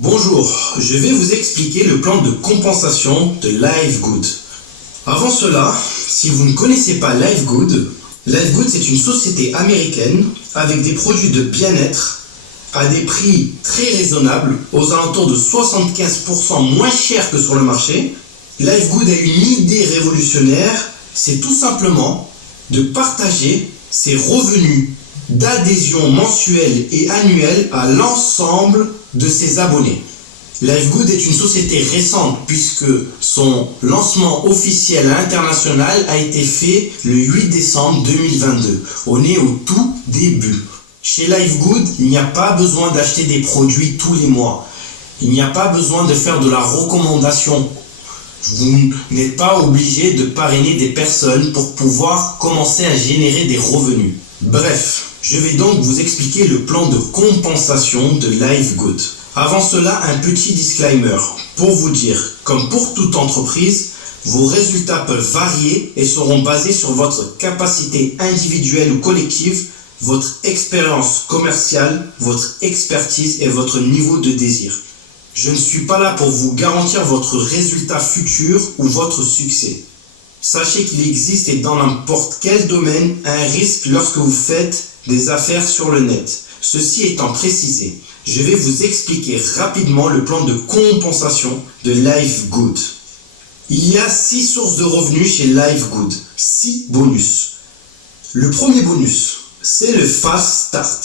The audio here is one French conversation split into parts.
Bonjour, je vais vous expliquer le plan de compensation de LiveGood. Avant cela, si vous ne connaissez pas LiveGood c'est une société américaine avec des produits de bien-être à des prix très raisonnables, aux alentours de 75% moins cher que sur le marché. LiveGood a une idée révolutionnaire, c'est tout simplement de partager ses revenus d'adhésion mensuelle et annuelle à l'ensemble de ses abonnés. LiveGood est une société récente puisque son lancement officiel à l'international a été fait le 8 décembre 2022. On est au tout début. Chez LiveGood, il n'y a pas besoin d'acheter des produits tous les mois. Il n'y a pas besoin de faire de la recommandation. Vous n'êtes pas obligé de parrainer des personnes pour pouvoir commencer à générer des revenus. Bref, je vais donc vous expliquer le plan de compensation de LiveGood. Avant cela, un petit disclaimer pour vous dire, comme pour toute entreprise, vos résultats peuvent varier et seront basés sur votre capacité individuelle ou collective, votre expérience commerciale, votre expertise et votre niveau de désir. Je ne suis pas là pour vous garantir votre résultat futur ou votre succès. Sachez qu'il existe et dans n'importe quel domaine un risque lorsque vous faites des affaires sur le net. Ceci étant précisé, je vais vous expliquer rapidement le plan de compensation de LiveGood. Il y a 6 sources de revenus chez LiveGood, 6 bonus. Le premier bonus, c'est le Fast Start,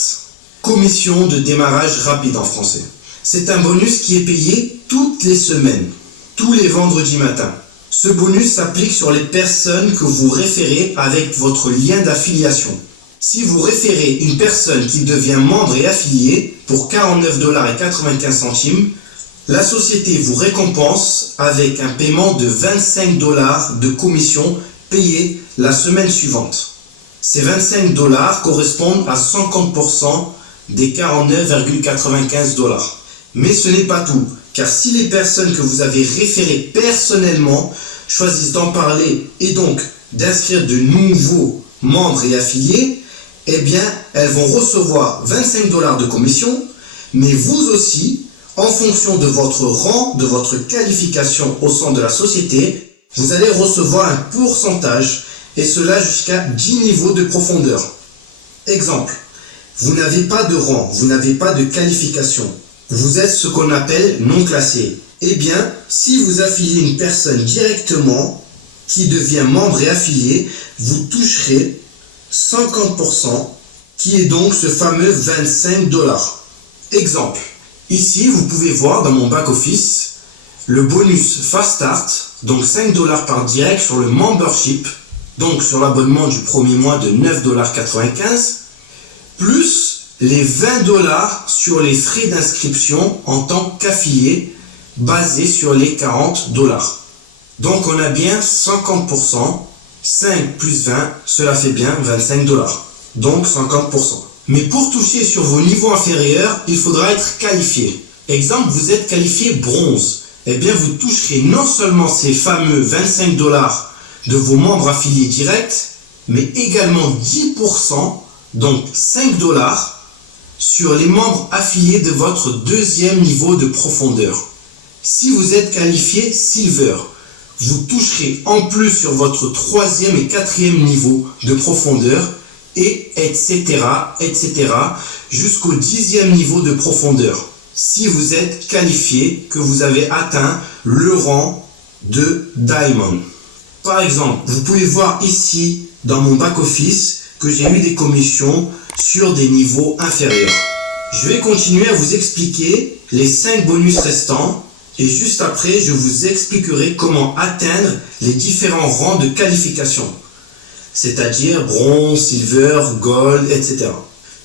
commission de démarrage rapide en français. C'est un bonus qui est payé toutes les semaines, tous les vendredis matins. Ce bonus s'applique sur les personnes que vous référez avec votre lien d'affiliation. Si vous référez une personne qui devient membre et affilié pour 49,95 $, la société vous récompense avec un paiement de 25 $ de commission payée la semaine suivante. Ces 25 $ correspondent à 50% des 49,95 $. Mais ce n'est pas tout, car si les personnes que vous avez référées personnellement choisissent d'en parler et donc d'inscrire de nouveaux membres et affiliés, eh bien, elles vont recevoir 25 $ de commission, mais vous aussi, en fonction de votre rang, de votre qualification au sein de la société, vous allez recevoir un pourcentage, et cela jusqu'à 10 niveaux de profondeur. Exemple, vous n'avez pas de rang, vous n'avez pas de qualification. Vous êtes ce qu'on appelle non classé. Eh bien, si vous affiliez une personne directement qui devient membre et affilié, vous toucherez 50%, qui est donc ce fameux 25 $. Exemple, ici vous pouvez voir dans mon back-office le bonus Fast Start, donc 5 $ par direct sur le membership, donc sur l'abonnement du premier mois de 9,95 $, plus les 20 $ sur les frais d'inscription en tant qu'affilié, basés sur les 40 $. Donc on a bien 50%, 5 plus 20, cela fait bien 25 $. Donc 50%. Mais pour toucher sur vos niveaux inférieurs, il faudra être qualifié. Exemple, vous êtes qualifié bronze. Eh bien, vous toucherez non seulement ces fameux 25 $ de vos membres affiliés directs, mais également 10%, donc 5 $ sur les membres affiliés de votre deuxième niveau de profondeur. Si vous êtes qualifié silver, vous toucherez en plus sur votre troisième et quatrième niveau de profondeur, et etc. jusqu'au 10e niveau de profondeur. Si vous êtes qualifié, que vous avez atteint le rang de Diamond. Par exemple, vous pouvez voir ici dans mon back-office que j'ai eu des commissions sur des niveaux inférieurs. Je vais continuer à vous expliquer les 5 bonus restants et juste après, je vous expliquerai comment atteindre les différents rangs de qualification, c'est-à-dire bronze, silver, gold, etc.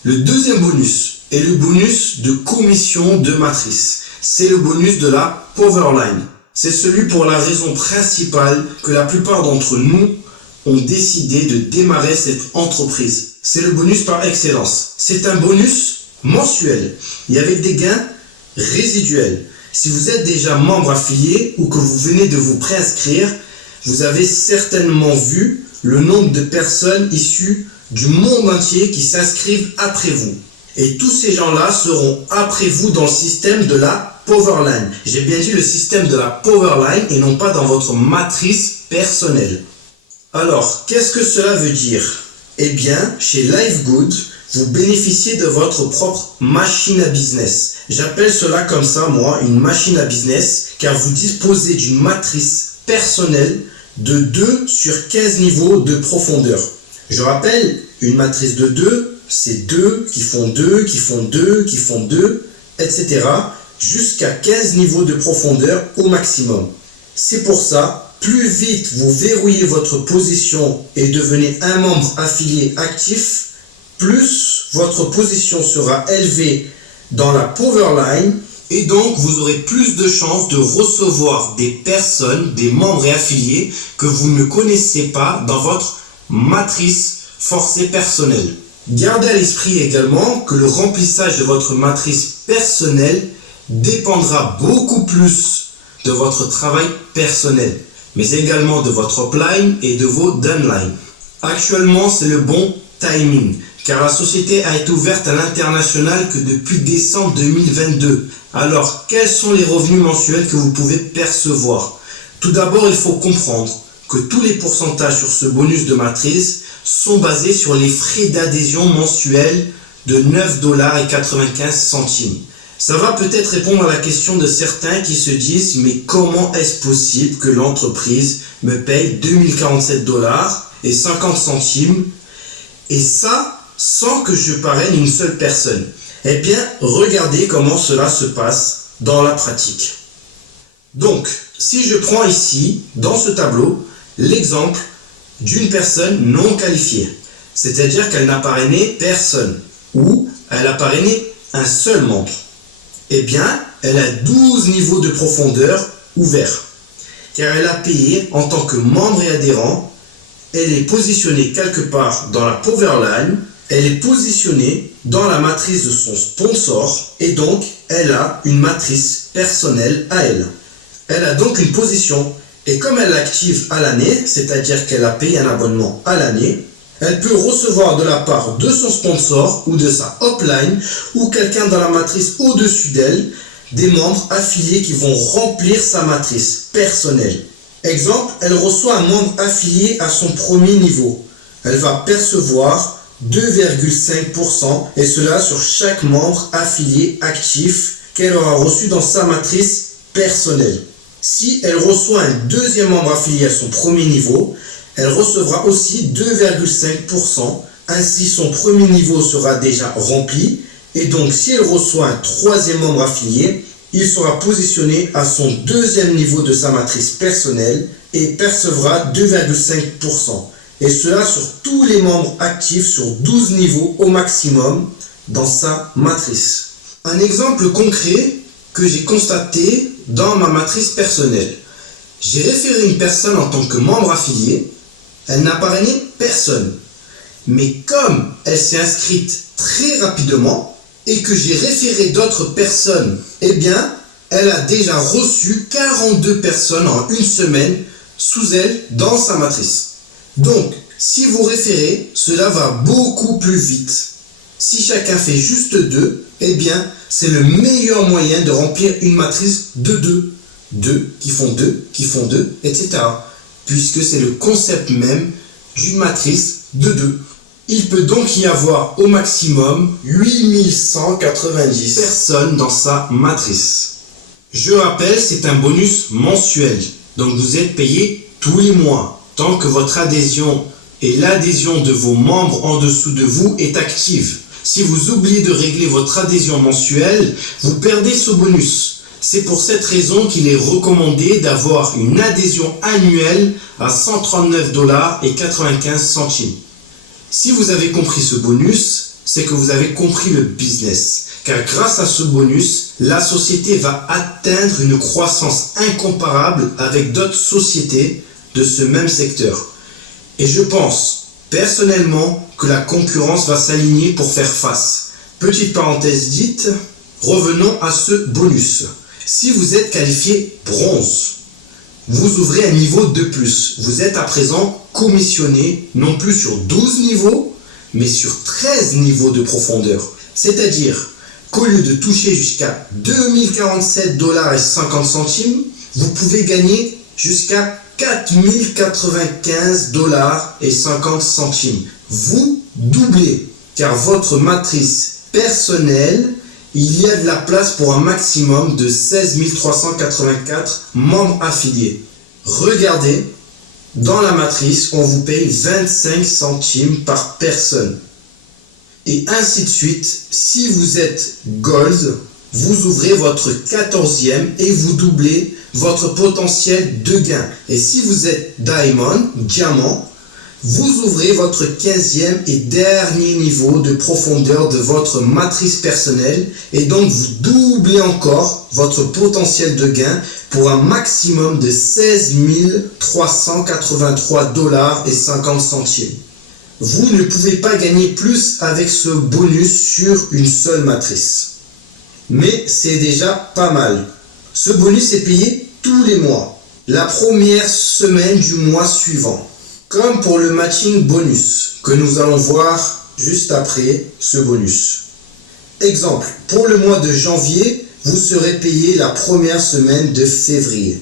Le deuxième bonus est le bonus de commission de matrice. C'est le bonus de la Powerline. C'est celui pour la raison principale que la plupart d'entre nous ont décidé de démarrer cette entreprise. C'est le bonus par excellence. C'est un bonus mensuel et avec des gains résiduels. Si vous êtes déjà membre affilié ou que vous venez de vous préinscrire, vous avez certainement vu le nombre de personnes issues du monde entier qui s'inscrivent après vous. Et tous ces gens-là seront après vous dans le système de la Powerline. J'ai bien dit le système de la Powerline et non pas dans votre matrice personnelle. Alors, qu'est-ce que cela veut dire? Eh bien, chez LiveGood, vous bénéficiez de votre propre machine à business. J'appelle cela comme ça, moi, une machine à business, car vous disposez d'une matrice personnelle de 2 sur 15 niveaux de profondeur. Je rappelle, une matrice de 2, c'est 2 qui font 2, qui font 2, qui font 2, etc. jusqu'à 15 niveaux de profondeur au maximum. C'est pour ça, plus vite vous verrouillez votre position et devenez un membre affilié actif, plus votre position sera élevée dans la Powerline et donc vous aurez plus de chances de recevoir des personnes, des membres et affiliés que vous ne connaissez pas dans votre matrice forcée personnelle. Gardez à l'esprit également que le remplissage de votre matrice personnelle dépendra beaucoup plus de votre travail personnel, mais également de votre upline et de vos downlines. Actuellement, c'est le bon timing, car la société a été ouverte à l'international que depuis décembre 2022. Alors, quels sont les revenus mensuels que vous pouvez percevoir? Tout d'abord, il faut comprendre que tous les pourcentages sur ce bonus de matrice sont basés sur les frais d'adhésion mensuels de 9,95 $. Ça va peut-être répondre à la question de certains qui se disent « Mais comment est-ce possible que l'entreprise me paye 2047,50 $ et ça sans que je parraine une seule personne ?» Eh bien, regardez comment cela se passe dans la pratique. Donc, si je prends ici, dans ce tableau, l'exemple d'une personne non qualifiée, c'est-à-dire qu'elle n'a parrainé personne, ou elle a parrainé un seul membre, eh bien, elle a 12 niveaux de profondeur ouverts, car elle a payé en tant que membre et adhérent, elle est positionnée quelque part dans la Powerline, elle est positionnée dans la matrice de son sponsor, et donc, elle a une matrice personnelle à elle. Elle a donc une position. Et comme elle l'active à l'année, c'est-à-dire qu'elle a payé un abonnement à l'année, elle peut recevoir de la part de son sponsor ou de sa upline ou quelqu'un dans la matrice au-dessus d'elle des membres affiliés qui vont remplir sa matrice personnelle. Exemple, elle reçoit un membre affilié à son premier niveau. Elle va percevoir 2,5% et cela sur chaque membre affilié actif qu'elle aura reçu dans sa matrice personnelle. Si elle reçoit un deuxième membre affilié à son premier niveau, elle recevra aussi 2,5%. Ainsi, son premier niveau sera déjà rempli. Et donc, si elle reçoit un troisième membre affilié, il sera positionné à son deuxième niveau de sa matrice personnelle et percevra 2,5%. Et cela sur tous les membres actifs sur 12 niveaux au maximum dans sa matrice. Un exemple concret que j'ai constaté dans ma matrice personnelle. J'ai référé une personne en tant que membre affilié, elle n'a parrainé personne. Mais comme elle s'est inscrite très rapidement et que j'ai référé d'autres personnes, eh bien, elle a déjà reçu 42 personnes en une semaine sous elle dans sa matrice. Donc, si vous référez, cela va beaucoup plus vite. Si chacun fait juste 2, eh bien, c'est le meilleur moyen de remplir une matrice de 2. 2 qui font 2, qui font 2, etc. Puisque c'est le concept même d'une matrice de 2. Il peut donc y avoir au maximum 8190 personnes dans sa matrice. Je rappelle, c'est un bonus mensuel. Donc vous êtes payé tous les mois, tant que votre adhésion et l'adhésion de vos membres en dessous de vous est active. Si vous oubliez de régler votre adhésion mensuelle, vous perdez ce bonus. C'est pour cette raison qu'il est recommandé d'avoir une adhésion annuelle à 139,95 $. Si vous avez compris ce bonus, c'est que vous avez compris le business. Car grâce à ce bonus, la société va atteindre une croissance incomparable avec d'autres sociétés de ce même secteur. Et je pense, personnellement, que la concurrence va s'aligner pour faire face. Petite parenthèse dite, revenons à ce bonus. Si vous êtes qualifié bronze, vous ouvrez un niveau de plus. Vous êtes à présent commissionné non plus sur 12 niveaux, mais sur 13 niveaux de profondeur. C'est-à-dire qu'au lieu de toucher jusqu'à 2047 dollars et 50 centimes, vous pouvez gagner jusqu'à 4095 dollars et 50 centimes. Vous doublez, car votre matrice personnelle, il y a de la place pour un maximum de 16 384 membres affiliés. Regardez, dans la matrice, on vous paye 25 centimes par personne. Et ainsi de suite, si vous êtes Gold, vous ouvrez votre 14e et vous doublez votre potentiel de gain. Et si vous êtes Diamond, Diamant, vous ouvrez votre 15e et dernier niveau de profondeur de votre matrice personnelle et donc vous doublez encore votre potentiel de gain pour un maximum de 16 383 dollars et 50 centimes. Vous ne pouvez pas gagner plus avec ce bonus sur une seule matrice. Mais c'est déjà pas mal. Ce bonus est payé tous les mois, la première semaine du mois suivant. Comme pour le matching bonus, que nous allons voir juste après ce bonus. Exemple, pour le mois de janvier, vous serez payé la première semaine de février.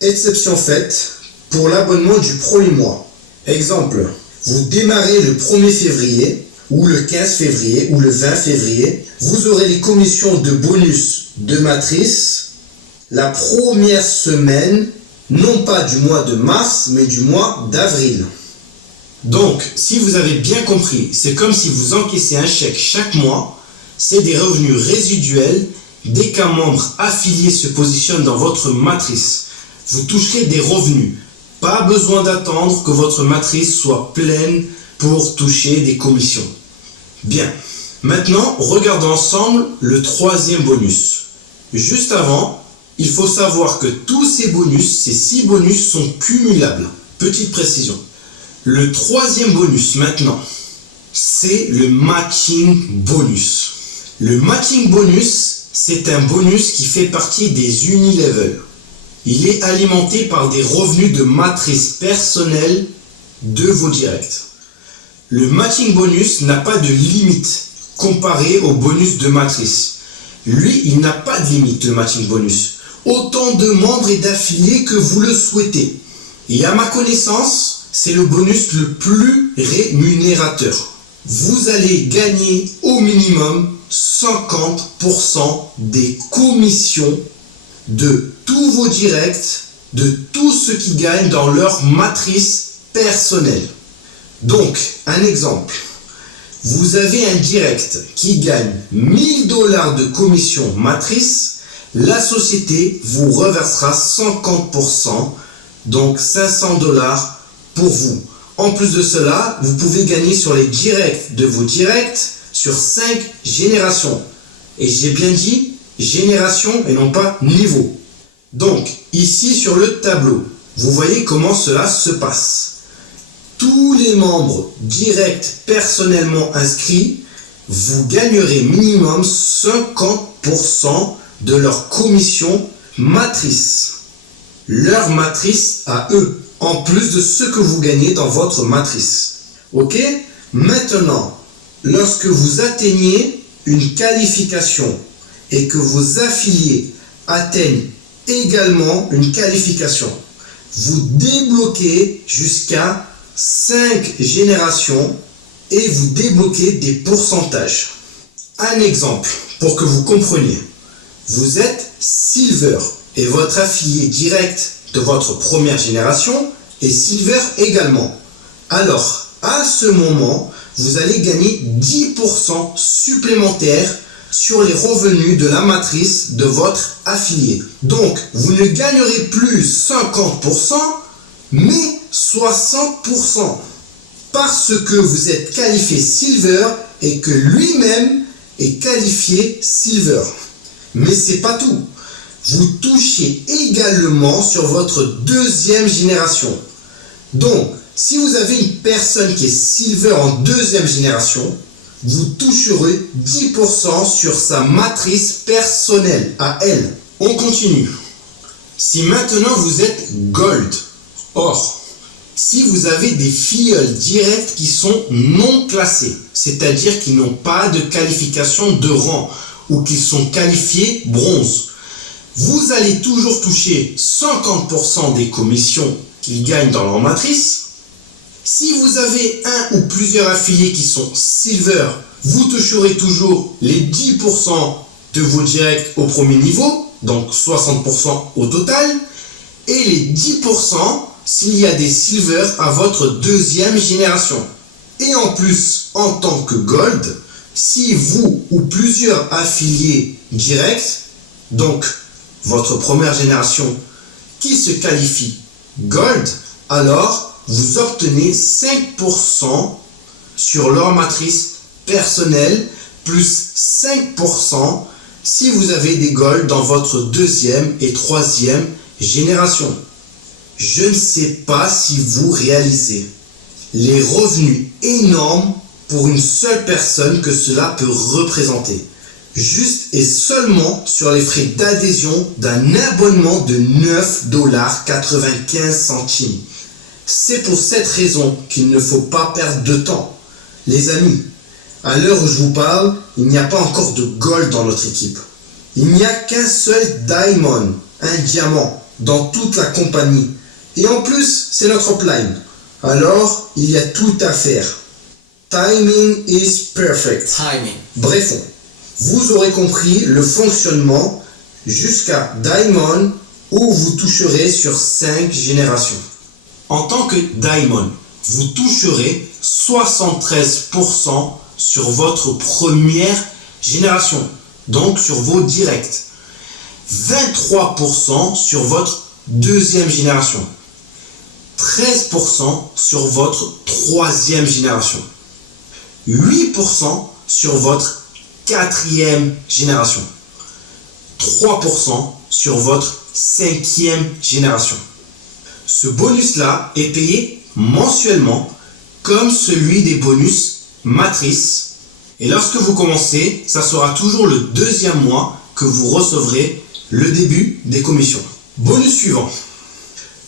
Exception faite pour l'abonnement du premier mois. Exemple, vous démarrez le 1er février, ou le 15 février, ou le 20 février, vous aurez les commissions de bonus de matrice la première semaine, non pas du mois de mars, mais du mois d'avril. Donc, si vous avez bien compris, c'est comme si vous encaissez un chèque chaque mois, c'est des revenus résiduels dès qu'un membre affilié se positionne dans votre matrice. Vous toucherez des revenus. Pas besoin d'attendre que votre matrice soit pleine pour toucher des commissions. Bien. Maintenant, regardons ensemble le troisième bonus. Juste avant, il faut savoir que tous ces 6 bonus sont cumulables. Petite précision. Le troisième bonus maintenant, c'est le matching bonus. Le matching bonus, c'est un bonus qui fait partie des Unilevel. Il est alimenté par des revenus de matrice personnelle de vos directs. Le matching bonus n'a pas de limite comparé au bonus de matrice. Lui, il n'a pas de limite, le matching bonus. Autant de membres et d'affiliés que vous le souhaitez. Et à ma connaissance, c'est le bonus le plus rémunérateur. Vous allez gagner au minimum 50% des commissions de tous vos directs, de tous ceux qui gagnent dans leur matrice personnelle. Donc, un exemple. Vous avez un direct qui gagne 1000 dollars de commission matrice. La société vous reversera 50%, donc 500 dollars pour vous. En plus de cela, vous pouvez gagner sur les directs de vos directs sur 5 générations. Et j'ai bien dit génération et non pas niveau. Donc, ici sur le tableau, vous voyez comment cela se passe. Tous les membres directs personnellement inscrits, vous gagnerez minimum 50% de leur commission matrice. Leur matrice à eux, en plus de ce que vous gagnez dans votre matrice. Ok? Maintenant, lorsque vous atteignez une qualification et que vos affiliés atteignent également une qualification, vous débloquez jusqu'à 5 générations et vous débloquez des pourcentages. Un exemple pour que vous compreniez. Vous êtes Silver et votre affilié direct de votre première génération est Silver également. Alors, à ce moment, vous allez gagner 10% supplémentaires sur les revenus de la matrice de votre affilié. Donc, vous ne gagnerez plus 50%, mais 60%. Parce que vous êtes qualifié Silver et que lui-même est qualifié Silver. Mais c'est pas tout. Vous touchez également sur votre deuxième génération. Donc, si vous avez une personne qui est Silver en deuxième génération, vous toucherez 10% sur sa matrice personnelle à elle. On continue. Si maintenant vous êtes Gold, or, si vous avez des filleuls directs qui sont non classés, c'est-à-dire qui n'ont pas de qualification de rang, ou qu'ils sont qualifiés bronze. Vous allez toujours toucher 50% des commissions qu'ils gagnent dans leur matrice. Si vous avez un ou plusieurs affiliés qui sont silver, vous toucherez toujours les 10% de vos directs au premier niveau, donc 60% au total, et les 10% s'il y a des silver à votre deuxième génération. Et en plus, en tant que gold, si vous ou plusieurs affiliés directs, donc votre première génération, qui se qualifie gold, alors vous obtenez 5% sur leur matrice personnelle, plus 5% si vous avez des gold dans votre deuxième et troisième génération. Je ne sais pas si vous réalisez les revenus énormes pour une seule personne que cela peut représenter. Juste et seulement sur les frais d'adhésion d'un abonnement de 9,95 $. C'est pour cette raison qu'il ne faut pas perdre de temps. Les amis, à l'heure où je vous parle, il n'y a pas encore de gold dans notre équipe. Il n'y a qu'un seul diamond, un diamant, dans toute la compagnie. Et en plus, c'est notre upline. Alors, il y a tout à faire. Timing is perfect. Bref, vous aurez compris le fonctionnement jusqu'à Diamond où vous toucherez sur 5 générations. En tant que Diamond, vous toucherez 73% sur votre première génération, donc sur vos directs. 23% sur votre deuxième génération. 13% sur votre troisième génération. 8% sur votre quatrième génération. 3% sur votre cinquième génération. Ce bonus-là est payé mensuellement comme celui des bonus matrices. Et lorsque vous commencez, ça sera toujours le deuxième mois que vous recevrez le début des commissions. Bonus suivant.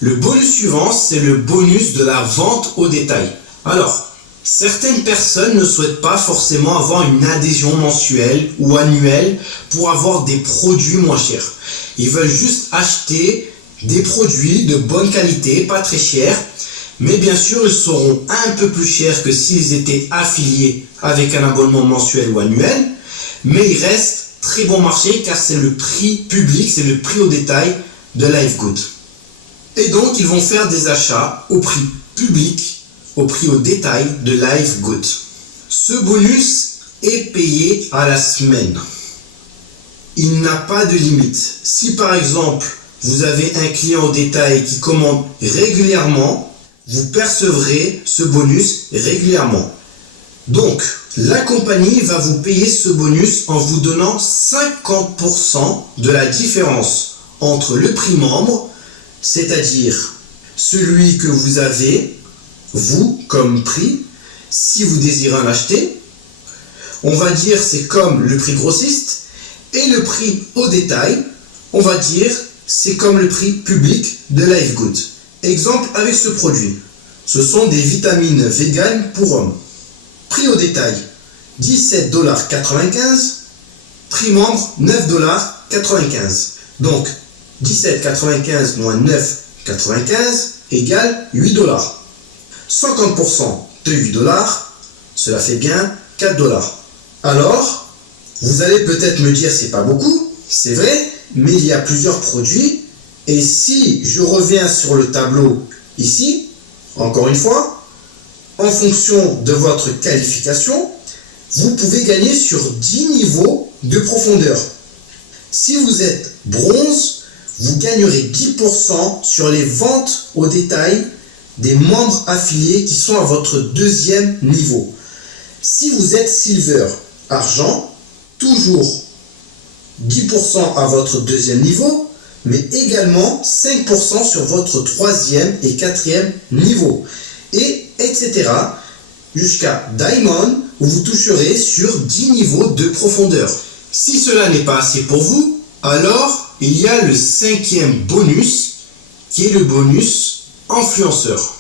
Le bonus suivant, c'est le bonus de la vente au détail. Alors, certaines personnes ne souhaitent pas forcément avoir une adhésion mensuelle ou annuelle pour avoir des produits moins chers. Ils veulent juste acheter des produits de bonne qualité, pas très chers, mais bien sûr ils seront un peu plus chers que s'ils étaient affiliés avec un abonnement mensuel ou annuel, mais ils restent très bon marché car c'est le prix public, c'est le prix au détail de LiveGood. Et donc ils vont faire des achats au prix public, au prix au détail de LiveGood. Ce bonus est payé à la semaine. Il n'a pas de limite. Si par exemple vous avez un client au détail qui commande régulièrement, vous percevrez ce bonus régulièrement. Donc, la compagnie va vous payer ce bonus en vous donnant 50% de la différence entre le prix membre, c'est-à-dire celui que vous avez, vous, comme prix, si vous désirez en acheter. On va dire c'est comme le prix grossiste, et le prix au détail, on va dire c'est comme le prix public de LiveGood. Exemple avec ce produit, ce sont des vitamines véganes pour hommes. Prix au détail, 17,95 $, prix membre 9,95 $. Donc 17,95 moins 9,95 égale 8 $. 50% de 8 $, cela fait bien 4 $. Alors, vous allez peut-être me dire c'est pas beaucoup, c'est vrai, mais il y a plusieurs produits. Et si je reviens sur le tableau ici, encore une fois, en fonction de votre qualification, vous pouvez gagner sur 10 niveaux de profondeur. Si vous êtes bronze, vous gagnerez 10% sur les ventes au détail des membres affiliés qui sont à votre deuxième niveau. Si vous êtes silver, argent, toujours 10% à votre deuxième niveau, mais également 5% sur votre troisième et quatrième niveau, et etc. jusqu'à Diamond, où vous toucherez sur 10 niveaux de profondeur. Si cela n'est pas assez pour vous, alors il y a le cinquième bonus, qui est le bonus influenceur.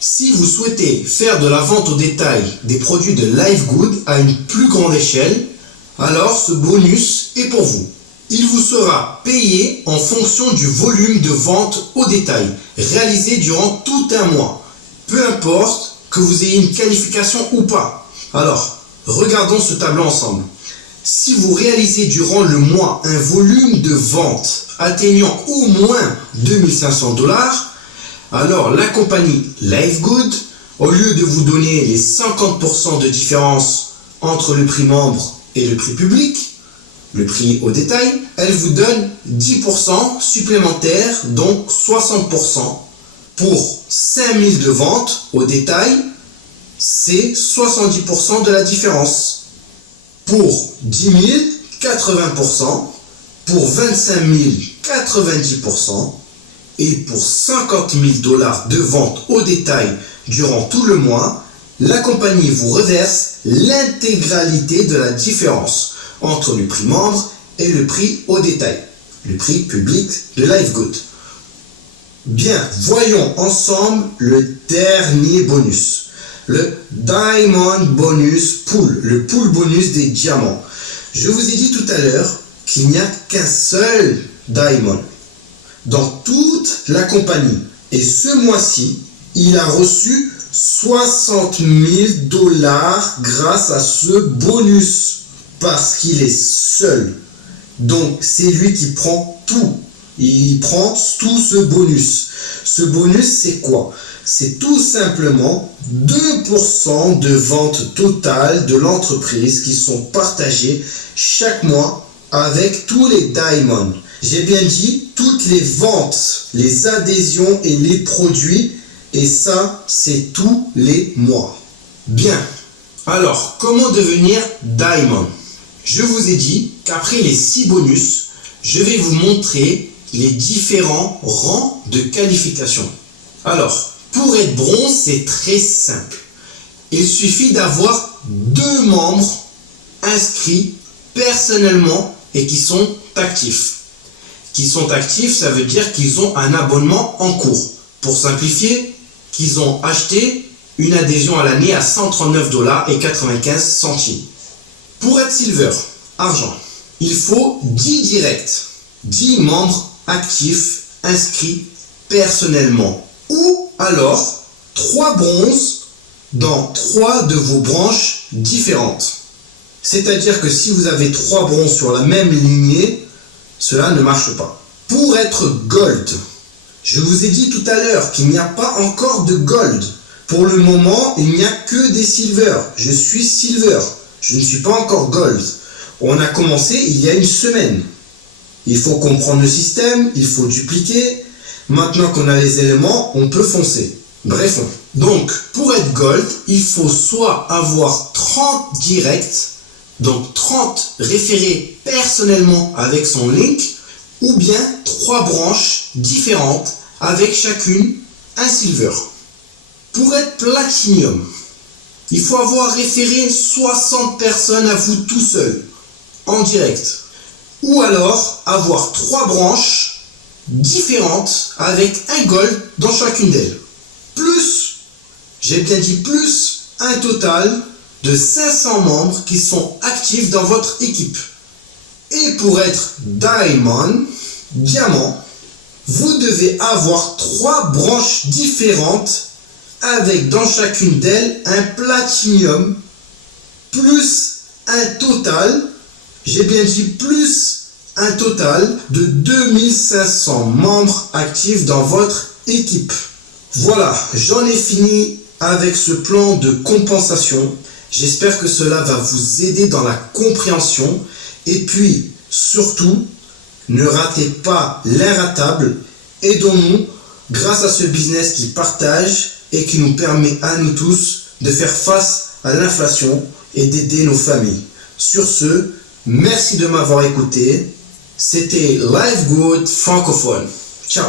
Si vous souhaitez faire de la vente au détail des produits de LiveGood à une plus grande échelle, alors ce bonus est pour vous. Il vous sera payé en fonction du volume de vente au détail, réalisé durant tout un mois, peu importe que vous ayez une qualification ou pas. Alors, regardons ce tableau ensemble. Si vous réalisez durant le mois un volume de vente atteignant au moins 2500$, alors la compagnie Livegood, au lieu de vous donner les 50% de différence entre le prix membre et le prix public, le prix au détail, elle vous donne 10% supplémentaires, donc 60%. Pour 5000 de vente au détail, c'est 70% de la différence. Pour 10 000, 80%. Pour 25 000, 90%. Et pour 50 000$ de vente au détail durant tout le mois, la compagnie vous reverse l'intégralité de la différence entre le prix membre et le prix au détail, le prix public de Livegood. Bien, voyons ensemble le dernier bonus, le Diamond Bonus Pool, le pool bonus des diamants. Je vous ai dit tout à l'heure qu'il n'y a qu'un seul Diamond dans toute la compagnie. Et ce mois-ci, il a reçu 60 000$ grâce à ce bonus. Parce qu'il est seul. Donc, c'est lui qui prend tout. Il prend tout ce bonus. Ce bonus, c'est quoi? C'est tout simplement 2% de vente totale de l'entreprise qui sont partagées chaque mois avec tous les diamonds. J'ai bien dit toutes les ventes, les adhésions et les produits. Et ça, c'est tous les mois. Bien. Alors, comment devenir diamond? Je vous ai dit qu'après les 6 bonus, je vais vous montrer les différents rangs de qualification. Alors, pour être bronze, c'est très simple. Il suffit d'avoir 2 membres inscrits personnellement et qui sont actifs. Qui sont actifs, ça veut dire qu'ils ont un abonnement en cours. Pour simplifier, qu'ils ont acheté une adhésion à l'année à 139,95$. Pour être silver, argent, il faut 10 directs, 10 membres actifs inscrits personnellement. Ou alors 3 bronzes dans 3 de vos branches différentes. C'est-à-dire que si vous avez 3 bronzes sur la même lignée, cela ne marche pas. Pour être gold, je vous ai dit tout à l'heure qu'il n'y a pas encore de gold. Pour le moment, il n'y a que des silver. Je suis silver. Je ne suis pas encore gold. On a commencé il y a une semaine. Il faut comprendre le système, il faut dupliquer. Maintenant qu'on a les éléments, on peut foncer. Bref. Donc, pour être gold, il faut soit avoir 30 directs, donc 30 référés personnellement avec son link, ou bien 3 branches différentes avec chacune un silver. Pour être platinum, il faut avoir référé 60 personnes à vous tout seul, en direct. Ou alors avoir 3 branches différentes avec un gold dans chacune d'elles. Plus, j'ai bien dit plus, un total de 500 membres qui sont actifs dans votre équipe. Et pour être diamond, diamant, vous devez avoir 3 branches différentes avec dans chacune d'elles un platinum plus un total, j'ai bien dit plus un total de 2500 membres actifs dans votre équipe. Voilà, j'en ai fini avec ce plan de compensation. J'espère que cela va vous aider dans la compréhension. Et puis, surtout, ne ratez pas l'inratable. Aidons-nous grâce à ce business qui partage et qui nous permet à nous tous de faire face à l'inflation et d'aider nos familles. Sur ce, merci de m'avoir écouté. C'était Livegood francophone.